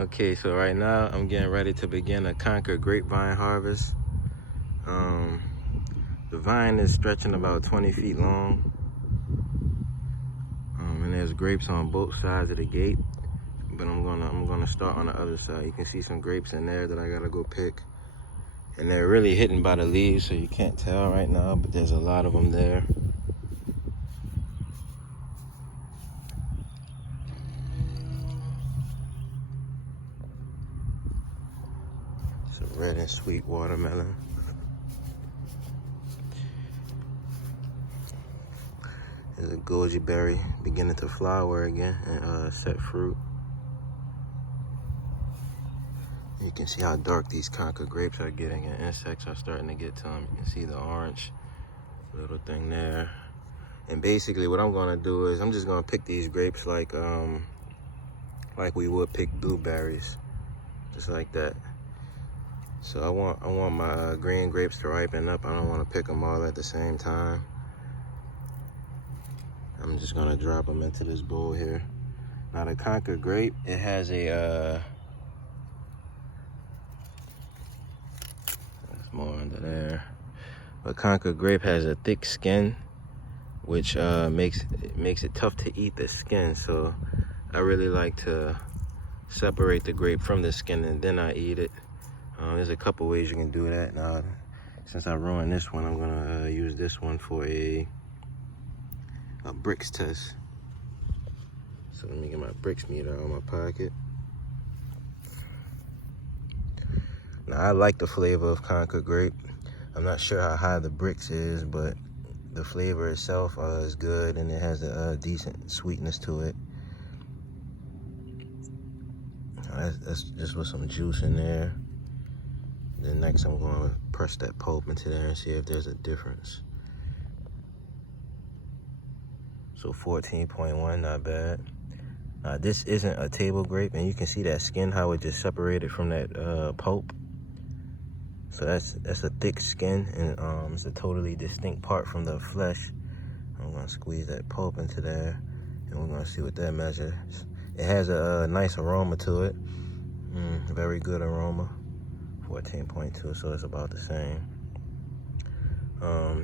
Okay, so right now I'm getting ready to begin a Concord grapevine harvest. The vine is stretching about 20 feet long, and there's grapes on both sides of the gate. But I'm gonna start on the other side. You can see some grapes in there that I gotta go pick, and they're really hidden by the leaves, so you can't tell right now. But there's a lot of them there. It's a red and sweet watermelon. There's a goji berry beginning to flower again and set fruit. You can see how dark these Concord grapes are getting, and insects are starting to get to them. You can see the orange little thing there. And basically what I'm gonna do is I'm just gonna pick these grapes like we would pick blueberries, just like that. So I want my green grapes to ripen up. I don't want to pick them all at the same time. I'm just gonna drop them into this bowl here. Now the Concord grape, it has a there's more under there. But Concord grape has a thick skin, which makes it tough to eat the skin. So I really like to separate the grape from the skin and then I eat it. There's a couple ways you can do that. Now, since I ruined this one, I'm gonna use this one for a bricks test. So let me get my bricks meter out of my pocket. Now I like the flavor of Concord grape. I'm not sure how high the bricks is, but the flavor itself is good, and it has a decent sweetness to it. That's just with some juice in there. Then next I'm going to press that pulp into there and see if there's a difference. So 14.1, not bad. This isn't a table grape, and you can see that skin, how it just separated from that pulp. So that's a thick skin, and it's a totally distinct part from the flesh. I'm gonna squeeze that pulp into there, and we're gonna see what that measures. It has a nice aroma to it. Very good aroma. 14.2, so it's about the same.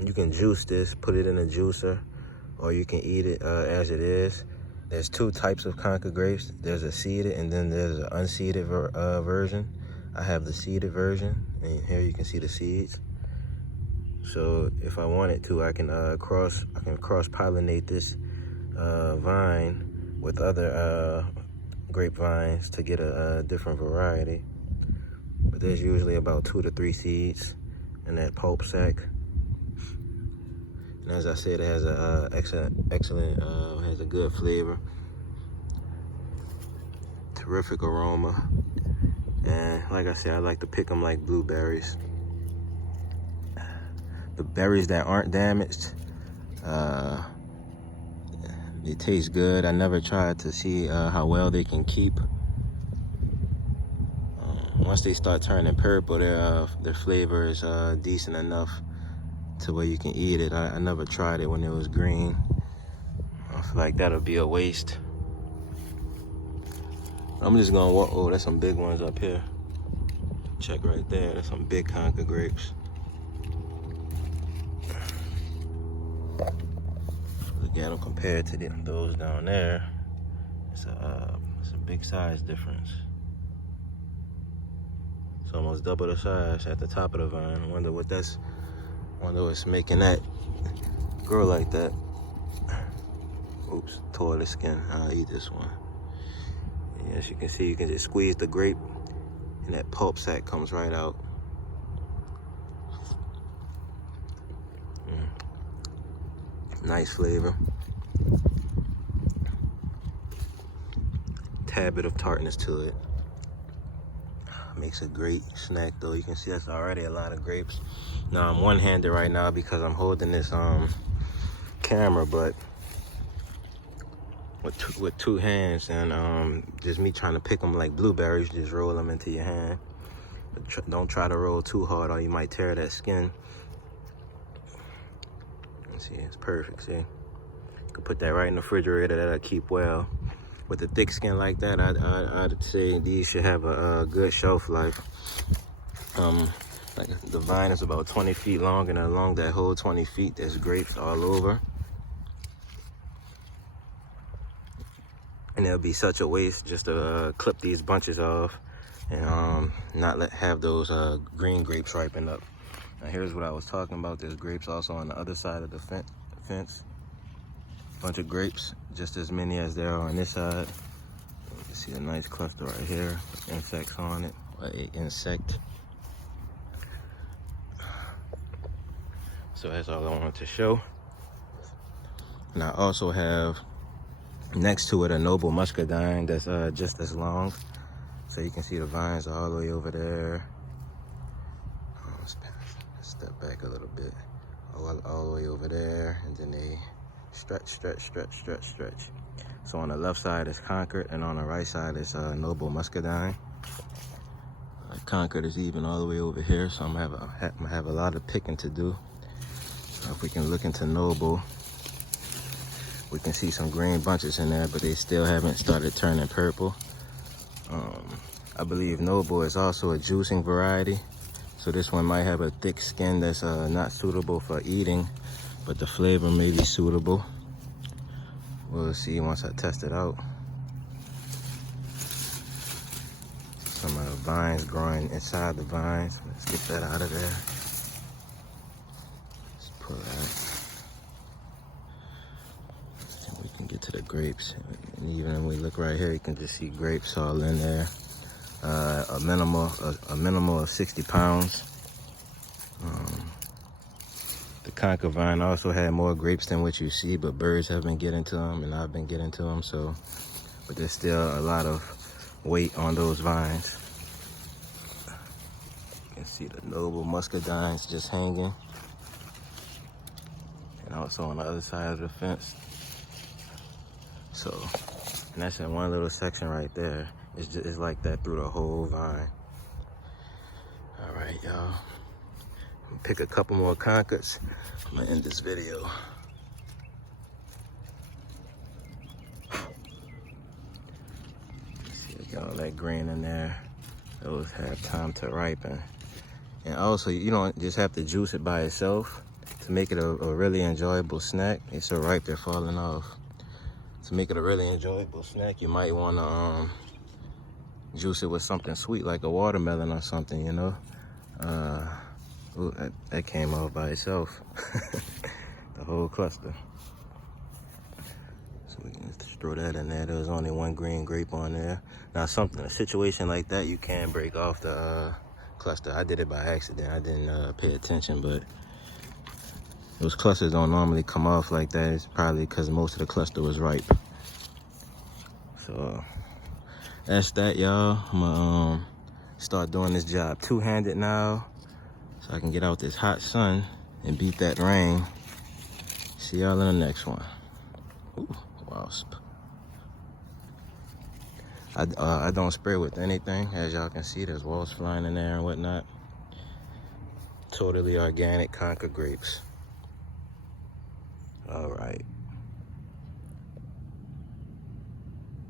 You can juice this, put it in a juicer, or you can eat it as it is. There's two types of Concord grapes. There's a seeded and then there's an unseeded version. I have the seeded version, and here you can see the seeds. So if I wanted to, I can cross-pollinate this vine with other grapevines to get a different variety. But there's usually about 2 to 3 seeds in that pulp sack. And as I said, it has a excellent, has a good flavor, terrific aroma. And like I said, I like to pick them like blueberries. The berries that aren't damaged, they taste good. I never tried to see how well they can keep. Once they start turning purple, their flavor is decent enough to where you can eat it. I never tried it when it was green. I feel like that'll be a waste. I'm just gonna walk. Oh, there's some big ones up here. Check right there. There's some big Concord grapes. Look at them compared to those down there. It's a big size difference. It's almost double the size at the top of the vine. I wonder what's making that grow like that. Oops, tore the skin. I'll eat this one. And as you can see, you can just squeeze the grape and that pulp sack comes right out. Nice flavor. Tad bit of tartness to it. Makes a great snack though. You can see that's already a lot of grapes. Now I'm one-handed right now because I'm holding this camera, but with two hands, and just me trying to pick them like blueberries, just roll them into your hand. But don't try to roll too hard or you might tear that skin. See, it's perfect, see? You can put that right in the refrigerator, that'll keep well. with a thick skin like that, I'd say these should have a good shelf life. Like the vine is about 20 feet long, and along that whole 20 feet, there's grapes all over. And it'll be such a waste just to clip these bunches off and not have those green grapes ripen up. Now here's what I was talking about. There's grapes also on the other side of the fence. Bunch of grapes, just as many as there are on this side. You can see a nice cluster right here with insects on it, or an insect. So that's all I wanted to show. And I also have next to it a Noble Muscadine that's just as long. So you can see the vines all the way over there. Let's step back a little bit. All the way over there, and then they stretch. So on the left side is Concord, and on the right side is Noble Muscadine. Concord is even all the way over here, so I'm gonna have a lot of picking to do. If we can look into Noble, we can see some green bunches in there, but they still haven't started turning purple. I believe Noble is also a juicing variety, so this one might have a thick skin that's not suitable for eating, but the flavor may be suitable. We'll see once I test it out. Some vines growing inside the vines. Let's get that out of there. Let's pull that. And we can get to the grapes. And even when we look right here, you can just see grapes all in there. A minimal of 60 pounds. The Concord vine also had more grapes than what you see, but birds have been getting to them, and I've been getting to them. So, but there's still a lot of weight on those vines. You can see the Noble Muscadines just hanging, and also on the other side of the fence. So, and that's in one little section right there. It's like that through the whole vine. All right, y'all. Pick a couple more Concords. I'm gonna end this video. See all that green in there. Those have time to ripen. And also, you don't just have to juice it by itself to make it a really enjoyable snack. It's so ripe they're falling off. To make it a really enjoyable snack, you might wanna juice it with something sweet like a watermelon or something, you know? Ooh, that came off by itself. The whole cluster. So we can just throw that in there. There was only one green grape on there. Now a situation like that, you can break off the cluster. I did it by accident. I didn't pay attention, but those clusters don't normally come off like that. It's probably because most of the cluster was ripe. So that's that, y'all. I'm gonna start doing this job two-handed now, so I can get out this hot sun and beat that rain. See y'all in the next one. Ooh, wasp. I don't spray with anything. As y'all can see, there's wasps flying in there and whatnot. Totally organic Concord grapes. All right.